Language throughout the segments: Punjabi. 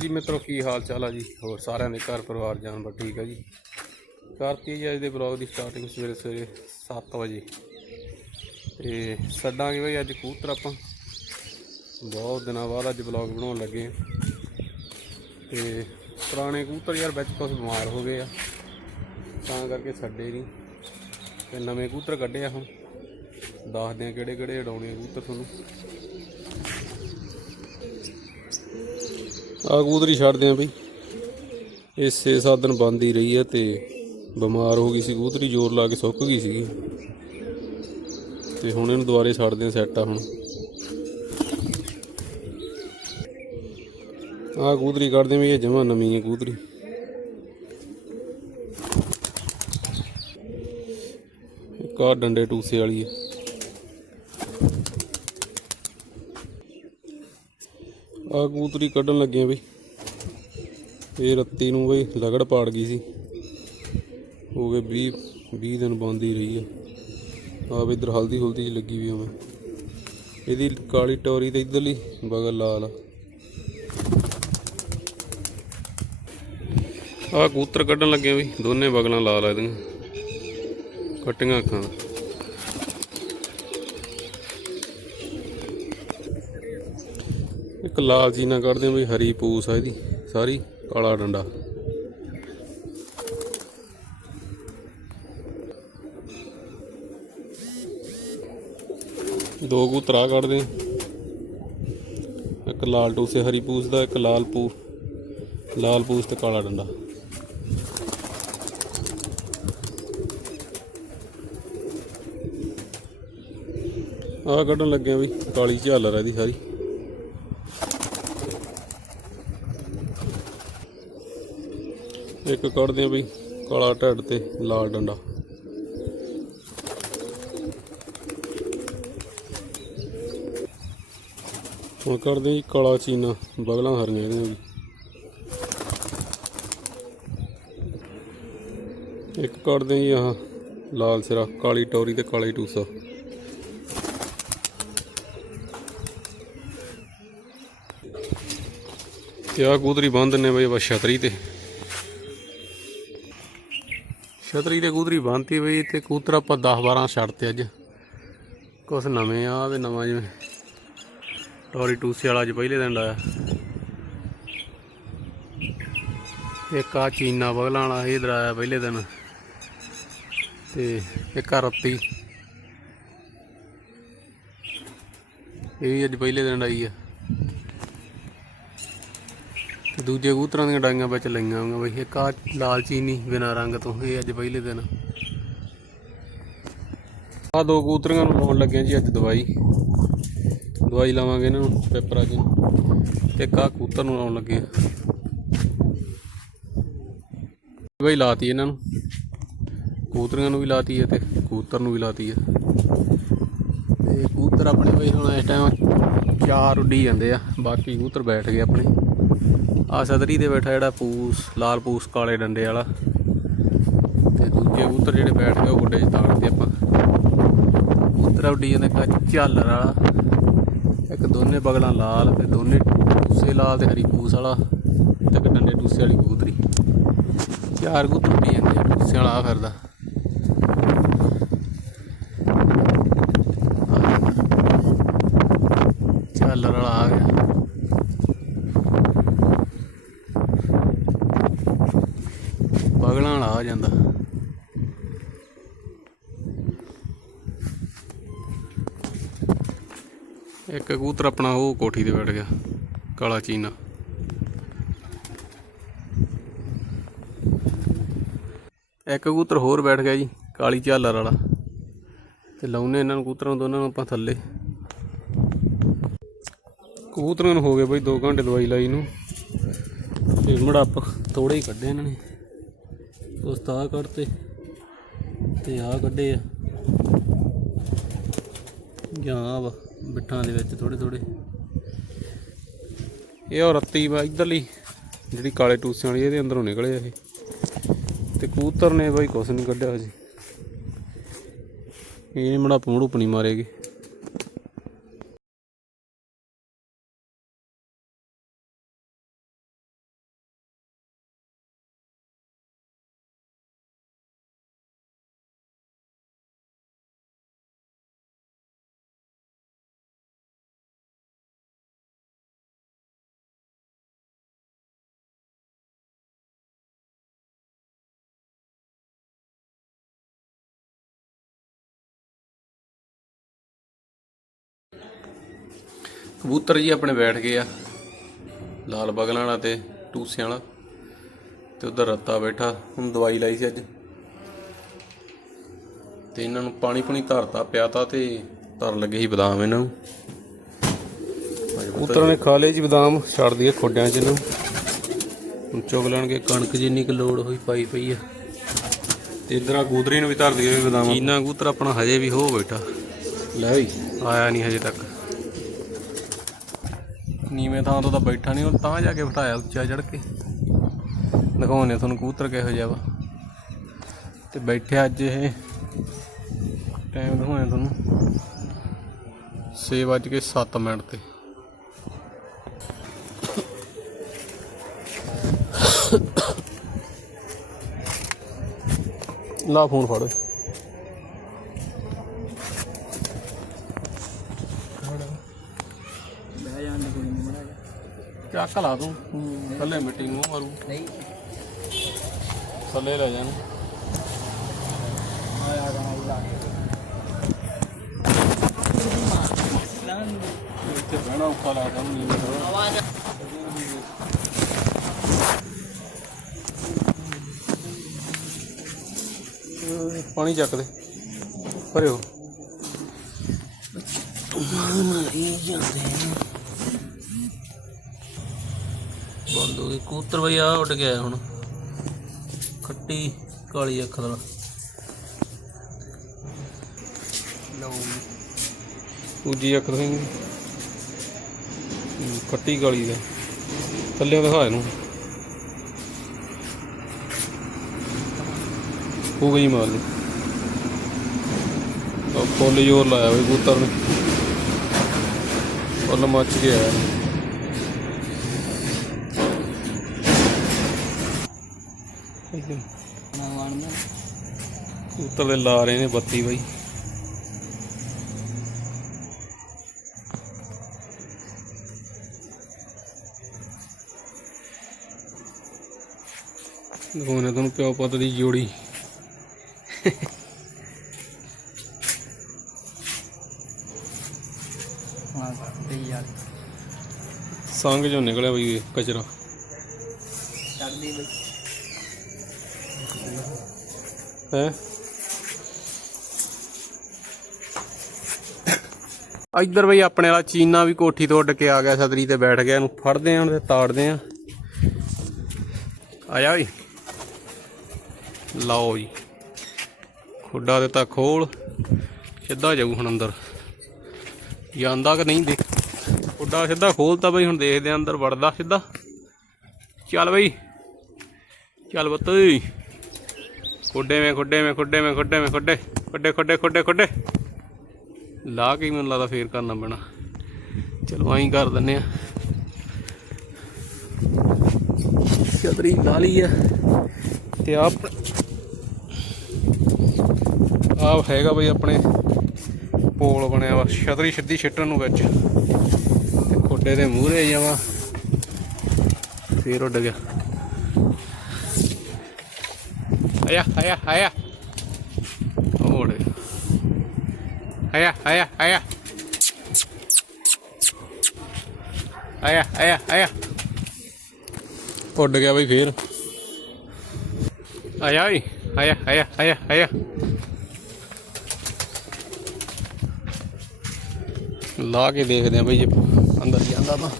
ਜੀ ਮਿੱਤਰੋ, ਕੀ ਹਾਲ ਚਾਲ ਆ ਜੀ? ਹੋਰ ਸਾਰਿਆਂ ਦੇ ਘਰ ਪਰਿਵਾਰ ਜਾਨਵਰ ਠੀਕ ਆ ਜੀ? ਕਰਤੀ ਜੀ ਅੱਜ ਦੇ ਬਲੌਗ ਦੀ ਸਟਾਰਟਿੰਗ ਸਵੇਰੇ ਸਵੇਰੇ 7 ਵਜੇ। ਤੇ ਛੱਡਾਂਗੇ ਬਈ ਅੱਜ ਕੂਤਰ ਆਪਾਂ। ਬਹੁਤ ਦਿਨਾਂ ਬਾਅਦ ਅੱਜ ਬਲੌਗ ਬਣਾਉਣ ਲੱਗੇ ਆ। ਤੇ ਪੁਰਾਣੇ ਕੂਤਰ ਯਾਰ ਵਿੱਚ ਕੁਝ ਬਿਮਾਰ ਹੋ ਗਏ ਆ। ਤਾਂ ਕਰਕੇ ਛੱਡੇ ਨਹੀਂ। ਤੇ ਨਵੇਂ ਕੂਤਰ ਕੱਢੇ ਆ ਹੁਣ। ਦੱਸਦੇ ਆ ਕਿਹੜੇ ਕਿਹੜੇ ਉਡਾਉਣੇ ਕੂਤਰ ਤੁਹਾਨੂੰ। ਆ ਕਬੂਤਰੀ ਛੱਡਦੇ ਆ ਬਈ। ਇਹ 6-7 ਦਿਨ ਬੰਦ ਹੀ ਰਹੀ ਹੈ ਤੇ ਬਿਮਾਰ ਹੋ ਗਈ ਸੀ ਕਬੂਤਰੀ, ਜ਼ੋਰ ਲਾ ਕੇ ਸੁੱਕ ਗਈ ਸੀਗੀ। ਤੇ ਹੁਣ ਇਹਨੂੰ ਦੁਬਾਰੇ ਛੱਡਦੇ ਆ ਸੈੱਟ ਆ ਹੁਣ। ਆ ਕਬੂਤਰੀ ਕੱਢਦੇ ਵੀ ਇਹ ਜਮਾ ਨਵੀਂ ਹੈ ਕਬੂਤਰੀ। ਇੱਕ ਆਹ ਡੰਡੇ ਟੂਸੇ ਵਾਲੀ ਹੈ ਆ ਕਬੂਤਰੀ ਕੱਢਣ ਲੱਗੇ ਆ ਬਈ। ਇਹ ਰੱਤੀ ਨੂੰ ਬਈ ਲਗੜ ਪਾੜ ਗਈ ਸੀ। ਹੋ ਗਏ 20 20 ਦਿਨ ਬੰਦ ਰਹੀ ਆ। ਆ ਵੀ ਇਧਰ ਹਲਦੀ ਹੁਲਦੀ ਜੀ ਲੱਗੀ ਵੀ ਆ ਮੈਂ। ਇਹਦੀ ਕਾਲੀ ਟੋਰੀ ਤੇ ਇਧਰਲੀ ਬਗਲ ਲਾਲ ਆ। ਆ ਕਬੂਤਰ ਕੱਢਣ ਲੱਗੇ ਵੀ ਦੋਨੇ ਬਗਲਾਂ ਲਾਲ ਆ ਇਹਦੀਆਂ। ਕੱਟੀਆਂ ਅੱਖਾਂ ਇੱਕ ਲਾਲ ਚੀਨਾ ਕੱਢਦੇ ਆ ਬਈ, ਹਰੀ ਪੂਸ ਆ ਇਹਦੀ, ਸਾਰੀ। ਕਾਲਾ ਡੰਡਾ। ਦੋ ਕਬੂਤਰਾ ਕੱਢਦੇ। ਇੱਕ ਲਾਲ ਟੂਸੇ ਹਰੀ ਪੂਸ ਦਾ, ਇੱਕ ਲਾਲ ਪੂ, ਲਾਲ ਪੂਸ ਤੇ ਕਾਲਾ ਡੰਡਾ। ਆ ਕੱਢਣ ਲੱਗੇ ਆ ਬਈ ਕਾਲੀ ਝਾਲਰ ਆ ਇਹਦੀ ਸਾਰੀ। ਇੱਕ ਕੱਢਦੇ ਆ ਬਈ, ਕਾਲਾ ਢੱਡ ਤੇ ਲਾਲ ਡੰਡਾ। ਹੁਣ ਕੱਢਦੇ ਜੀ ਕਾਲਾ ਚੀਨਾ, ਬਗਲਾਂ ਹਰੀਆਂ ਇਹਦੀਆਂ ਵੀ। ਇੱਕ ਕੱਢਦੇ ਜੀ ਆਹ ਲਾਲ ਸਿਰਾ, ਕਾਲੀ ਟੋਰੀ ਤੇ ਕਾਲੀ ਟੂਸਾ। ਤੇ ਆਹ ਕੂਦਰੀ ਬੰਦ ਨੇ ਬਈ ਬਸ ਛਤਰੀ ਤੇ। ਛਤਰੀ ਤੇ ਕੂਦਰੀ ਬੰਨਤੀ ਬਈ ਤੇ ਕੂਤਰ ਆਪਾਂ 10 12 ਛੱਡਤੇ ਅੱਜ। ਕੁਛ ਨਵੇਂ ਆ ਤੇ ਨਵਾਂ ਜਿਵੇਂ ਟੋਰੀ ਟੂਸੀ ਵਾਲਾ ਅੱਜ ਪਹਿਲੇ ਦਿਨ ਲਾਇਆ। ਇੱਕ ਆ ਚੀਨਾ ਬਗਲਾਂ ਵਾਲਾ, ਇਹ ਦਰਾਇਆ ਪਹਿਲੇ ਦਿਨ। ਤੇ ਇੱਕ ਆ ਰੱਤੀ। ਇਹ ਵੀ ਅੱਜ ਪਹਿਲੇ ਦਿਨ ਆਈ ਆ ਤੇ ਦੂਜੇ ਕਬੂਤਰਾਂ ਦੀਆਂ ਡਾਈਆਂ ਵਿੱਚ ਲਈਆਂ ਹੋਈਆਂ ਬਈ, ਇੱਕ ਆ ਲਾਲ ਚੀਨੀ ਬਿਨਾ ਰੰਗ ਤੋਂ, ਇਹ ਅੱਜ ਪਹਿਲੇ ਦਿਨ। ਆ ਦੋ ਕਬੂਤਰੀਆਂ ਨੂੰ ਲਾਉਣ ਲੱਗਿਆ ਜੀ ਅੱਜ ਦਵਾਈ। ਦਵਾਈ ਲਾਵਾਂਗੇ ਇਹਨਾਂ ਨੂੰ, ਪੇਪਰਾਂ 'ਚ ਤੇ ਕਾ ਕਬੂਤਰ ਨੂੰ ਲਾਉਣ ਲੱਗੇ ਆ ਦਵਾਈ ਲਾਤੀ ਇਹਨਾਂ ਨੂੰ। ਕਬੂਤਰੀਆਂ ਨੂੰ ਵੀ ਲਾਤੀ ਹੈ ਤੇ ਕਬੂਤਰ ਨੂੰ ਵੀ ਲਾਤੀ ਹੈ। ਤੇ ਕਬੂਤਰ ਆਪਣੇ ਬਈ ਹੁਣ ਇਸ ਟਾਈਮ ਚਾਰ ਉੱਡੀ ਜਾਂਦੇ ਆ, ਬਾਕੀ ਕਬੂਤਰ ਬੈਠ ਗਏ ਆਪਣੇ। ਆ ਸਦਰੀ ਦੇ ਬੈਠਾ ਜਿਹੜਾ ਪੂਸ, ਲਾਲ ਪੂਸ ਕਾਲੇ ਡੰਡੇ ਵਾਲਾ। ਤੇ ਦੂਜੇ ਕਬੂਤਰ ਜਿਹੜੇ ਬੈਠ ਗਏ ਉਹ ਗੁੱਡੇ 'ਚ ਤਾੜਦੇ ਆਪਾਂ। ਕਬੂਤਰ ਉੱਡੀ ਜਾਂਦੇ ਕਾ ਝਾਲਰ ਵਾਲਾ। ਇੱਕ ਦੋਨੇ ਬਗਲਾਂ ਲਾਲ ਤੇ ਦੋਨੇ ਟੂਸੇ ਲਾਲ ਤੇ ਹਰੀ ਪੂਸ ਵਾਲਾ ਤੇ ਇੱਕ ਡੰਡੇ ਟੂਸੇ ਵਾਲੀ ਕਬੂਤਰੀ। ਚਾਰ ਕਬੂਤਰ ਉੱਡੀ ਜਾਂਦੇ ਆ, ਟੂਸੇ ਵਾਲਾ ਆ ਫਿਰਦਾ। ਝਾਲਰ ਵਾਲਾ ਆ ਗਿਆ ਬਗਲਾਂ ਵਾਲਾ ਆ ਜਾਂਦਾ। ਇੱਕ ਕਬੂਤਰ ਆਪਣਾ ਉਹ ਕੋਠੀ ਤੇ ਬੈਠ ਗਿਆ, ਕਾਲਾ ਚੀਨਾ। ਇੱਕ ਕਬੂਤਰ ਹੋਰ ਬੈਠ ਗਿਆ ਜੀ, ਕਾਲੀ ਝਾਲਰ ਵਾਲਾ। ਤੇ ਲਾਉਨੇ ਇਹਨਾਂ ਨੂੰ ਕਬੂਤਰਾਂ ਦੋਨਾਂ ਨੂੰ ਆਪਾਂ ਥੱਲੇ। ਕਬੂਤਰਾਂ ਨੂੰ ਹੋ ਗਏ ਬਈ 2 ਘੰਟੇ ਦਵਾਈ ਲਾਈ ਨੂੰ। ਤੇ ਮੜੱਪ ਥੋੜੇ ਹੀ ਕੱਢੇ ਇਹਨਾਂ ਨੇ। ਉਸ ਤਾਂ। ਕੱਢਤੇ ਤੇ ਆ ਕੱਢੇ ਆ। ਜਾਂ ਵਾ, ਬਿੱਠਾਂ ਦੇ ਵਿੱਚ ਥੋੜੇ ਥੋੜੇ ਇਹ ਔਰ ਰੱਤੀ ਵਾ, ਇਧਰਲੀ, ਜਿਹੜੀ ਕਾਲੇ ਟੂਸਿਆਂ ਵਾਲੀ, ਇਹਦੇ ਅੰਦਰੋਂ ਨਿਕਲੇ ਆ ਇਹ। ਤੇ ਕਬੂਤਰ ਨੇ ਬਾਈ ਕੁਛ ਨਹੀਂ ਕੱਢਿਆ ਹਜੇ। ਇਹ ਮੜਾ ਪੂੜੂ ਨਹੀਂ ਮਾਰੇਗੀ। ਕਬੂਤਰ ਜੀ ਆਪਣੇ ਬੈਠ ਗਏ ਆ। ਲਾਲ ਬਗਲਾਂ ਵਾਲਾ ਤੇ ਟੂਸਿਆਂ ਵਾਲਾ। ਤੇ ਉਧਰ ਰੱਤਾ ਬੈਠਾ। ਹੁਣ ਦਵਾਈ ਲਾਈ ਸੀ ਅੱਜ। ਤੇ ਇਹਨਾਂ ਨੂੰ ਪਾਣੀ ਪੁਣੀ ਧਰਤਾ ਪਿਆਤਾ ਤੇ ਧਰ ਲੱਗੇ ਸੀ ਬਦਾਮ ਇਹਨਾਂ ਨੂੰ। ਕਬੂਤਰਾਂ ਨੇ ਖਾ ਲਏ ਜੀ ਬਦਾਮ ਛੱਡ ਦਈਏ ਖੋਡਿਆਂ 'ਚ ਇਹਨਾਂ ਨੂੰ। ਹੁਣ ਚੁਗ ਲੈਣਗੇ ਕਣਕ ਜਿੰਨੀ ਕੁ ਲੋੜ ਹੋਈ ਪਾਈ ਪਈ ਆ। ਤੇ ਇਧਰ ਆ ਕੂਦਰੀ ਨੂੰ ਵੀ ਧਰ ਦਈਏ ਬਦਾਮ। ਚੀਨਾ ਕਬੂਤਰ ਆਪਣਾ ਹਜੇ ਵੀ ਹੋ ਬੈਠਾ। ਲੈ ਵੀ। ਆਇਆ ਨਹੀਂ ਹਜੇ ਤੱਕ। ਨੀਵੇਂ ਥਾਂ ਤੋਂ ਤਾਂ ਬੈਠਾ ਨਹੀਂ ਉਹ ਤਾਂ ਜਾ ਕੇ ਬਿਠਾਇਆ ਉੱਚਾ ਚੜ ਕੇ। ਦਿਖਾਉਣੇ ਤੁਹਾਨੂੰ ਕਬੂਤਰ ਕਿਹੋ ਜਿਹਾ ਵਾ। ਤੇ ਬੈਠਿਆ ਅੱਜ ਇਹ। ਟਾਈਮ ਦਿਖਾਉਣੇ ਤੁਹਾਨੂੰ। 6 ਵੱਜ ਕੇ 7 ਮਿੰਟ ਤੇ। ਲਾ ਫੋਨ ਫੜੋ ਓਏ। ਬਹਿ ਜਾਣ ਦੀ ਕੋਈ ਨਹੀਂ ਮੜਾ ਚੱਕ ਲਾ ਤੂੰ ਥੱਲੇ ਮੀਟਿੰਗ ਨੂੰ ਮਾਰੂ। ਨਹੀਂ ਥੱਲੇ ਲੈ ਜਾਣ। ਇੱਥੇ ਬਹਿਣਾ ਔਖਾ ਲੱਗਦਾ ਮੈਨੂੰ ਆਵਾਜ਼ ਪਾਣੀ ਚੱਕ ਦੇ। ਭਰਿਓ। ਬੰਦ ਹੋ ਗਈ ਕੂਤਰ ਬਈ ਆ ਉੱਡ ਗਿਆ ਹੁਣ। ਖੱਟੀ ਕਾਲੀ ਅੱਖ ਦਾ। ਲਓ ਦੂਜੀ ਅੱਖ ਸਿੰਘ ਖੱਟੀ ਕਾਲੀ ਦਾ। ਥੱਲੇ ਦਿਖਾ ਇਹਨੂੰ। ਹੋ ਗਈ ਮਾਰ ਲਈ ਫੁੱਲ ਜ਼ੋਰ ਲਾਇਆ ਹੋਈ ਕਬੂਤਰ ਨੇ। ਫੁੱਲ ਮੱਚ ਗਿਆ। ਨਾ ਲਾ ਰਹੇ ਨੇ ਬੱਤੀ ਬਾਈ। ਦਿਖਾਉਣੇ ਤੁਹਾਨੂੰ ਪਿਓ ਪੁੱਤ ਦੀ ਜੋੜੀ। ਹਾਂ ਸੰਗ ਚੋਂ ਨਿਕਲਿਆ ਬਈ ਕਚਰਾ। ਚੜਦੀ ਬਈ। ਹੈ। ਇੱਧਰ ਬਈ ਆਪਣੇ ਵਾਲਾ ਚੀਨਾ ਵੀ ਕੋਠੀ ਤੋਂ ਉੱਡ ਕੇ ਆ ਗਿਆ ਛਤਰੀ ਤੇ ਬੈਠ ਗਿਆ ਇਹਨੂੰ ਫੜਦੇ ਆਂ ਤੇ ਤਾੜਦੇ ਆਂ ਆ ਜਾ ਬਈ। ਲਓ ਜੀ ਖੁੱਡਾ ਦਿੱਤਾ ਖੋਲ। ਸਿੱਧਾ ਜਾਊ ਹੁਣ ਅੰਦਰ। ਜਾਂਦਾ ਕਿ ਨਹੀਂ ਦੇਖ। ਖੁੱਡਾ ਸਿੱਧਾ ਖੋਲਤਾ ਬਈ, ਹੁਣ ਦੇਖਦੇ ਆਂ ਅੰਦਰ ਵੜਦਾ ਸਿੱਧਾ। ਚੱਲ ਬਈ। ਚੱਲ ਬੱਤ ਖੁੱਡੇ ਮੈਂ ਖੁੱਡੇ ਮੈਂ ਖੁੱਡੇ ਮੈਂ ਖੁੱਡੇ ਮੈਂ, ਖੁੱਡੇ ਖੁੱਡੇ ਖੁੱਡੇ ਖੁੱਡੇ ਖੁੱਡੇ। ਲਾ ਕੇ ਮੈਨੂੰ ਲੱਗਦਾ ਫੇਰ ਕਰਨਾ ਪੈਣਾ। ਚਲੋ ਐਂ ਕਰ ਦਿੰਨੇ ਆ। ਛਤਰੀ ਲਾ ਲਈ ਆ। ਤੇ ਆਪ ਆਪ ਹੈਗਾ ਬਈ ਆਪਣੇ ਪੋਲ ਬਣਿਆ ਵਾ, ਛਤਰੀ ਸਿੱਧੀ ਛਿੱਟਣ ਨੂੰ ਵਿੱਚ। ਤੇ ਖੁੱਡੇ ਦੇ ਮੂਹਰੇ ਜਾਵਾਂ। ਫੇਰ ਉੱਡ ਗਿਆ। ਆਇਆ ਆਇਆ ਆਇਆ ਓੜੇ ਆਇਆ ਆਇਆ ਆਇਆ ਆਇਆ ਆਇਆ ਆਇਆ ਉੱਡ ਗਿਆ ਬਈ ਫੇਰ। ਆਇਆ ਓਏ ਆਇਆ ਆਇਆ ਆਇਆ ਆਇਆ ਲਾ ਕੇ ਦੇਖਦੇ ਆ ਬਈ ਜੇ ਅੰਦਰ ਜਾਂਦਾ ਤਾਂ।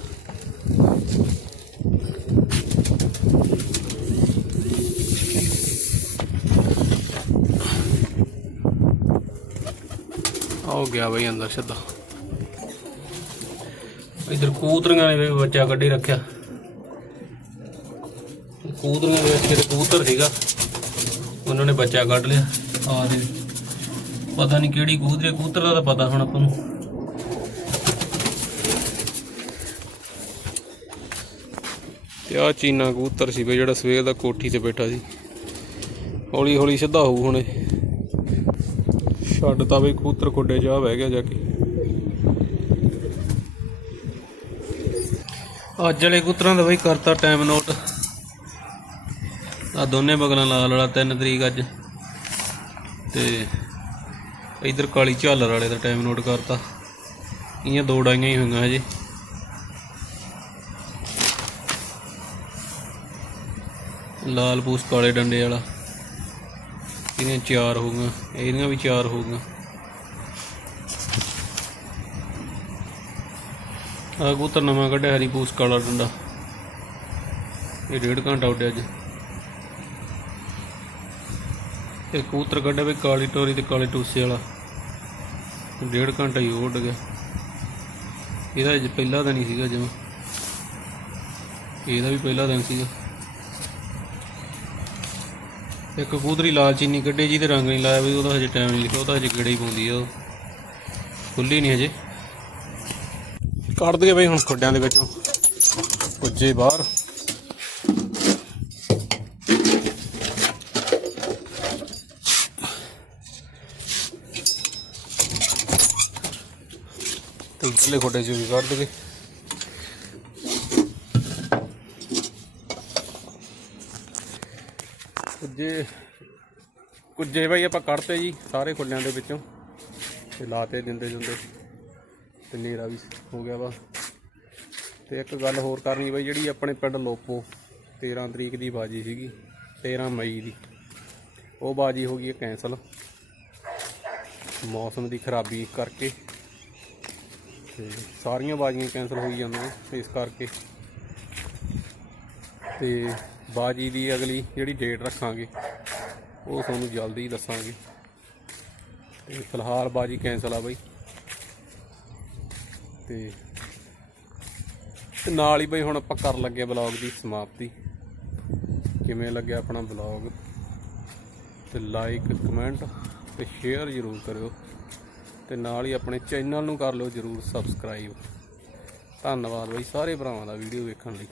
ਹੋ ਗਿਆ ਬਈ ਅੰਦਰ ਸਿੱਧਾ। ਇਧਰ ਕੂਤਰੀਆਂ ਨੇ ਵੀ ਬੱਚਾ ਕੱਢੀ ਰੱਖਿਆ। ਕੂਤਰੀਆਂ ਦੇ ਵਿੱਚ ਕਬੂਤਰ ਸੀਗਾ। ਉਹਨਾਂ ਨੇ ਬੱਚਾ ਕੱਢ ਲਿਆ। ਆ ਦੇ। ਪਤਾ ਨਹੀਂ ਕਿਹੜੀ ਕਬੂਤਰੀ ਕਬੂਤਰ ਦਾ ਤਾਂ ਪਤਾ ਹੁਣ ਆਪਾਂ ਨੂੰ। ਤੇ ਆ ਚੀਨਾ ਕਬੂਤਰ ਸੀ ਬਈ ਜਿਹੜਾ ਸਵੇਰ ਦਾ ਕੋਠੀ ਤੇ ਬੈਠਾ ਸੀ। ਹੌਲੀ ਹੌਲੀ ਸਿੱਧਾ ਹੋਊ ਹੁਣੇ ਛੱਡ ਤਾਂ ਬਈ ਕੂਤਰ ਕੋਡੇ ਜਾ ਬਹਿ ਗਿਆ ਜਾ ਕੇ। ਅੱਜ ਵਾਲੇ ਕੂਤਰਾਂ ਦਾ ਬਈ ਕਰਤਾ ਟਾਈਮ ਨੋਟ ਆ ਦੋਨੇ ਬਗਲਾਂ ਲਾ ਵਾਲਾ 3 ਤਰੀਕ ਅੱਜ। ਤੇ ਇਧਰ ਕਾਲੀ ਝਾਲਰ ਵਾਲੇ ਦਾ ਟਾਈਮ ਨੋਟ ਕਰਤਾ। ਇਹ ਦੋ ਡਾਈਆਂ ਹੀ ਹੋਈਆਂ ਹਜੇ। ਲਾਲ ਪੂਸ ਕਾਲੇ ਡੰਡੇ ਵਾਲਾ। ਇਹਦੀਆਂ ਚਾਰ ਹੋ ਗਈਆਂ, ਇਹਦੀਆਂ ਵੀ ਚਾਰ ਹੋ ਗਈਆਂ। ਆ ਕਬੂਤਰ ਨਵਾਂ ਕੱਢਿਆ ਹਰੀ ਪੂਸ ਕਾਲਾ ਡੰਡਾ। ਇਹ ਡੇਢ ਘੰਟਾ ਉੱਡਿਆ ਅੱਜ। ਇਹ ਕਬੂਤਰ ਕੱਢਿਆ ਵੀ ਕਾਲੀ ਟੋਰੀ ਤੇ ਕਾਲੇ ਟੂਸੇ ਵਾਲਾ। ਡੇਢ ਘੰਟਾ ਹੀ ਉਹ ਉੱਡ ਗਿਆ। ਇਹਦਾ ਅੱਜ ਪਹਿਲਾ ਦਿਨ ਹੀ ਸੀਗਾ ਜਿਵੇਂ ਇਹਦਾ ਵੀ ਪਹਿਲਾ ਦਿਨ ਸੀਗਾ। ਇੱਕ ਕਬੂਤਰੀ ਲਾਲ ਚੀਨੀ ਕੱਢੇ ਜਿਹਦੇ ਰੰਗ ਨਹੀਂ ਲਾਇਆ ਵੀ ਉਹਦਾ ਹਜੇ ਟਾਈਮ ਨਹੀਂ ਲਿਖਿਆ ਉਹਦਾ ਹਜੇ ਗੜੇ ਹੀ ਪਾਉਂਦੀ ਆ ਉਹ। ਖੁੱਲੀ ਨਹੀਂ ਹਜੇ। ਕੱਢ ਦਈਏ ਬਈ ਹੁਣ ਖੁੱਡਿਆਂ ਦੇ ਵਿੱਚੋਂ। ਕੁੱਜੇ ਬਾਹਰ। ਤੇ ਇਸਲੇ ਖੁੱਡੇ ਚੋਂ ਵੀ ਕੱਢ ਦਈਏ। ਜੇ ਕੁੱਜੇ ਬਾਈ ਆਪਾਂ ਕੱਢਤੇ ਜੀ ਸਾਰੇ ਖੁੱਲਿਆਂ ਦੇ ਵਿੱਚੋਂ ਤੇ ਲਾਤੇ ਦਿੰਦੇ ਜੁੰਦੇ ਤੇ ਨੇਰਾ ਵੀ ਹੋ ਗਿਆ ਵਾ। ਤੇ ਇੱਕ ਗੱਲ ਹੋਰ ਕਰਨੀ ਬਾਈ, ਜਿਹੜੀ ਆਪਣੇ ਪਿੰਡ ਲੋਪੋ 13 ਤਰੀਕ ਦੀ ਬਾਜੀ ਸੀਗੀ 13 ਮਈ ਦੀ, ਉਹ ਬਾਜੀ ਹੋ ਗਈ ਕੈਂਸਲ। ਮੌਸਮ ਦੀ ਖਰਾਬੀ ਕਰਕੇ ਤੇ ਸਾਰੀਆਂ ਬਾਜੀਆਂ ਕੈਂਸਲ ਹੋਈ ਜਾਂਦੀਆਂ ਇਸ ਕਰਕੇ। ਤੇ ਬਾਜੀ ਦੀ ਅਗਲੀ ਜਿਹੜੀ ਡੇਟ ਰੱਖਾਂਗੇ, ਉਹ ਤੁਹਾਨੂੰ ਜਲਦੀ ਦੱਸਾਂਗੇ। ਤੇ ਫਿਲਹਾਲ ਬਾਜੀ ਕੈਂਸਲ ਆ ਬਾਈ। ਤੇ ਤੇ ਨਾਲ ਹੀ ਬਈ ਹੁਣ ਆਪਾਂ ਕਰਨ ਲੱਗੇ ਬਲੌਗ ਦੀ ਸਮਾਪਤੀ। ਕਿਵੇਂ ਲੱਗਿਆ ਆਪਣਾ ਬਲੌਗ ਤੇ ਲਾਈਕ ਕਮੈਂਟ ਤੇ ਸ਼ੇਅਰ ਜ਼ਰੂਰ ਕਰਿਓ। ਤੇ ਨਾਲ ਹੀ ਆਪਣੇ ਚੈਨਲ ਨੂੰ ਕਰ ਲਿਓ ਜ਼ਰੂਰ ਸਬਸਕ੍ਰਾਈਬ ਧੰਨਵਾਦ ਬਈ ਸਾਰੇ ਭਰਾਵਾਂ ਦਾ ਵੀਡੀਓ ਵੇਖਣ ਲਈ।